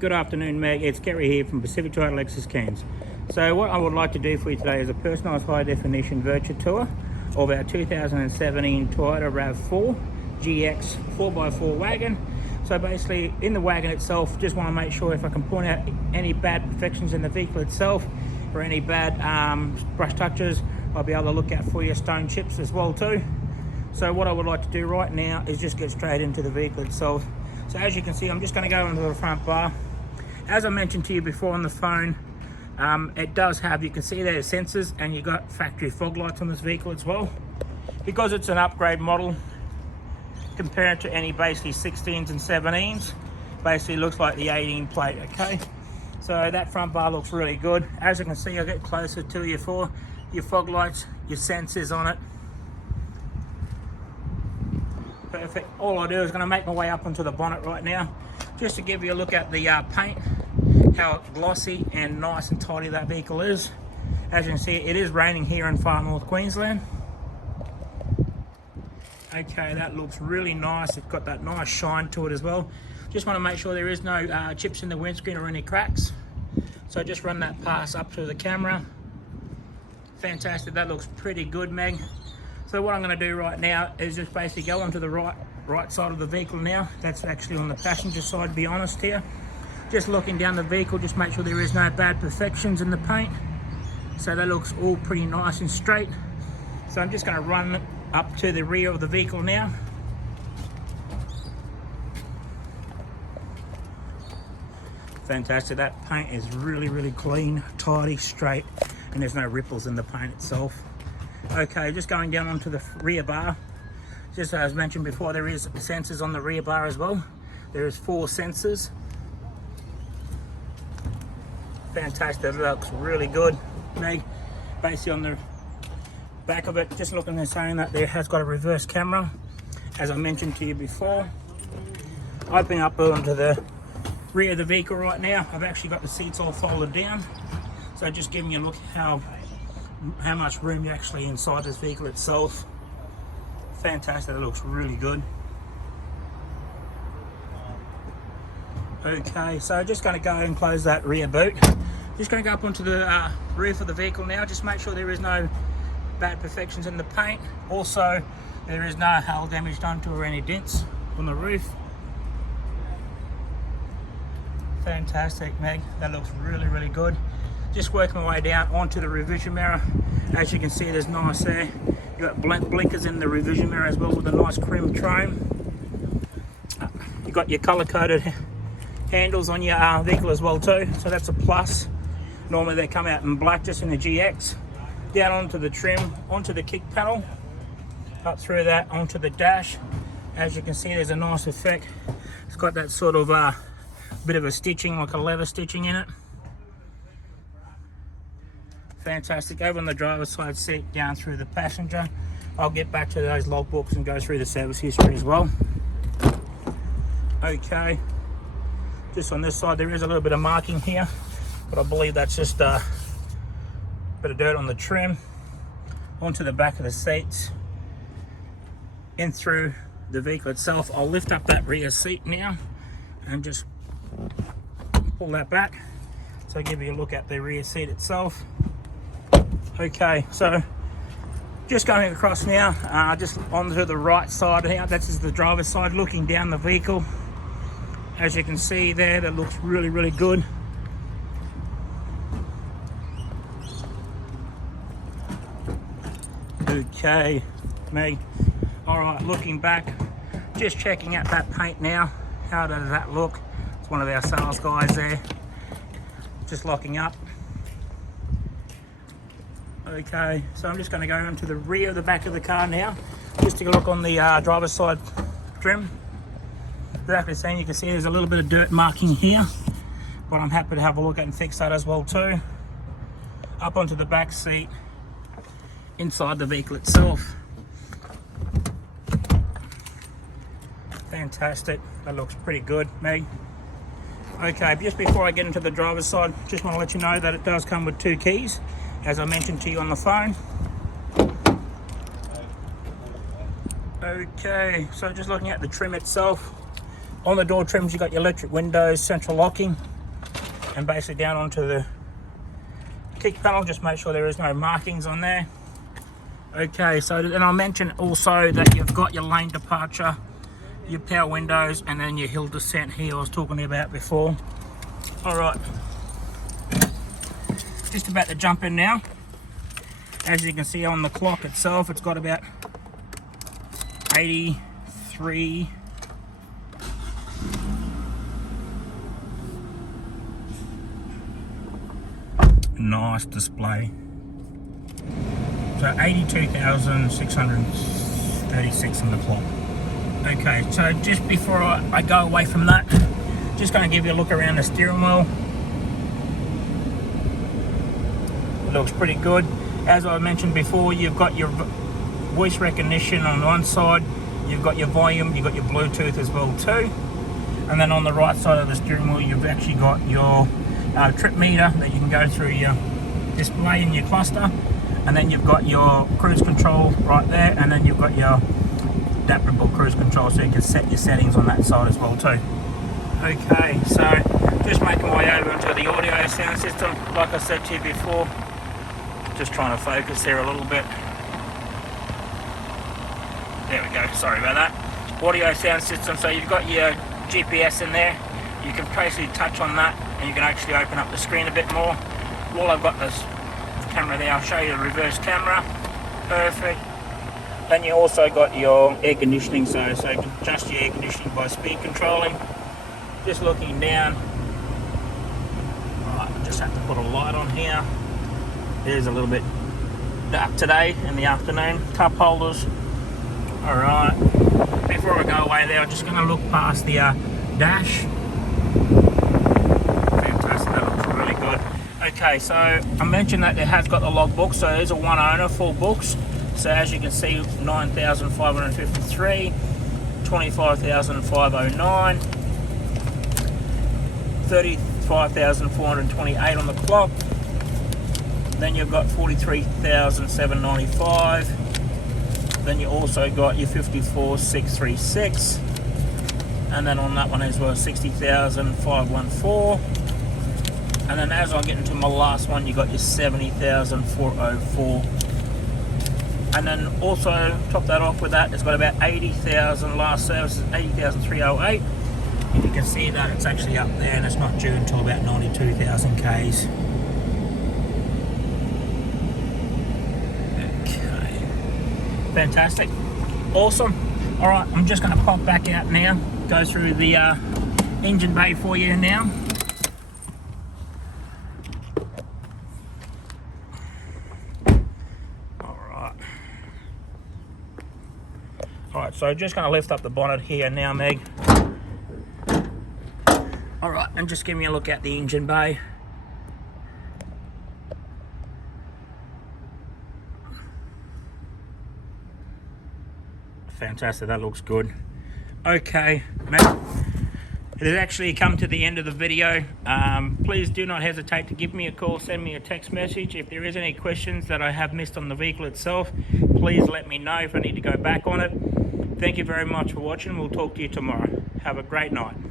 Good afternoon, Meg. It's Kerry here from Pacific Title Lexus Cairns. So what I would like to do for you today is a personalised high definition virtual tour of our 2017 Toyota RAV4 GX 4x4 wagon. So basically in the wagon itself, just want to make sure if I can point out any bad imperfections in the vehicle itself or any bad brush touches, I'll be able to look out for your stone chips as well too. So what I would like to do right now is just get straight into the vehicle itself. So as you can see, I'm just going to go into the front bar. As I mentioned to you before on the phone, it does have, you can see there, sensors, and you got factory fog lights on this vehicle as well. Because it's an upgrade model, compared to any basically 16s and 17s, basically looks like the 18 plate, okay? So that front bar looks really good. As you can see, I'll get closer to you for your fog lights, your sensors on it. Perfect. All I do is going to make my way up onto the bonnet right now, just to give you a look at the paint, how glossy and nice and tidy that vehicle is. As you can see, it is raining here in far north Queensland. Okay, that looks really nice. It's got that nice shine to it as well. Just want to make sure there is no chips in the windscreen or any cracks. So just run that pass up to the camera. Fantastic, that looks pretty good, Meg. So what I'm going to do right now is just basically go onto the right side of the vehicle now. That's actually on the passenger side, to be honest here. Just looking down the vehicle, just make sure there is no bad imperfections in the paint. So that looks all pretty nice and straight. So I'm just going to run up to the rear of the vehicle now. Fantastic, that paint is really clean, tidy, straight, and there's no ripples in the paint itself. Okay, just going down onto the rear bar. Just as mentioned before, there is sensors on the rear bar as well. There is 4 sensors. Fantastic, that looks really good. Meg, basically on the back of it, just looking and saying that there has got a reverse camera. As I mentioned to you before, opening up onto the rear of the vehicle right now, I've actually got the seats all folded down. So just giving you a look how much room you actually inside this vehicle itself. Fantastic, it looks really good. Okay, so just going to go and close that rear boot. Just going to go up onto the roof of the vehicle now. Just make sure there is no bad imperfections in the paint. Also, there is no hail damage done to or any dents on the roof. Fantastic, Meg, that looks really good. Just working my way down onto the revision mirror. As you can see, there's nice there. You got blinkers in the revision mirror as well with a nice chrome chrome. You got your color-coded handles on your vehicle as well too, so that's a plus. Normally they come out in black just in the GX. Down onto the trim, onto the kick panel, up through that onto the dash. As you can see, there's a nice effect. It's got that sort of bit of a stitching, like a leather stitching in it. Fantastic. Over on the driver's side seat, down through the passenger. I'll get back to those logbooks and go through the service history as well. Okay, just on this side there is a little bit of marking here, but I believe that's just a bit of dirt on the trim. Onto the back of the seats, in through the vehicle itself. I'll lift up that rear seat now and just pull that back, so I'll give you a look at the rear seat itself. Okay, so just going across now, just onto the right side here. That's the driver's side, looking down the vehicle. As you can see there, that looks really good. Okay, Meg. All right, looking back, just checking out that paint now. How does that look? It's one of our sales guys there, just locking up. Okay, so I'm just going to go into the rear of the back of the car now, just to look on the driver's side trim. Exactly the same, you can see there's a little bit of dirt marking here, but I'm happy to have a look at and fix that as well too. Up onto the back seat, inside the vehicle itself. Fantastic, that looks pretty good, Meg. Okay, just before I get into the driver's side, just want to let you know that it does come with 2 keys, as I mentioned to you on the phone. Okay, so just looking at the trim itself, On the door trims, you got your electric windows, central locking, and basically down onto the kick panel, just make sure there is no markings on there. Okay, so then I'll mention also that you've got your lane departure, your power windows, and then your hill descent here I was talking about before. All right, just about to jump in now. As you can see on the clock itself, it's got about 83. Nice display. So 82,636 on the clock. Okay, so just before I go away from that, just going to give you a look around the steering wheel. It looks pretty good. As I mentioned before, you've got your voice recognition on one side, you've got your volume, you've got your Bluetooth as well too. And then on the right side of the steering wheel, you've actually got your trip meter that you can go through your display in your cluster. And then you've got your cruise control right there, and then you've got your adaptable cruise control, so you can set your settings on that side as well too. Okay, so just making my way over into the audio sound system. Like I said to you before, just trying to focus there a little bit. There we go, sorry about that. Audio sound system, so you've got your GPS in there. You can basically touch on that and you can actually open up the screen a bit more. While I've got this camera there, I'll show you the reverse camera. Perfect. Then you also got your air conditioning, so you can adjust your air conditioning by speed controlling. Just looking down. Alright, I just have to put a light on here. It is a little bit dark today in the afternoon. Cup holders. Alright. Before I go away there, I'm just going to look past the dash. Fantastic, that looks really good. Okay, so I mentioned that it has got the logbook, so there's a one owner, 4 books. So as you can see, 9,553, 25,509, 35,428 on the clock. Then you've got 43,795. Then you also got your 54,636. And then on that one as well, 60,514. And then as I get into my last one, you got your 70,404. And then also top that off with that, it's got about 80,000 last service is 80,308. And you can see that it's actually up there, and it's not due until about 92,000 Ks. Okay, fantastic, awesome. All right, I'm just going to pop back out now, go through the engine bay for you now. Alright, so just going to lift up the bonnet here now, Meg. Alright, and just give me a look at the engine bay. Fantastic, that looks good. Okay, Meg, it has actually come to the end of the video. Please do not hesitate to give me a call, send me a text message. If there is any questions that I have missed on the vehicle itself, please let me know if I need to go back on it. Thank you very much for watching. We'll talk to you tomorrow. Have a great night.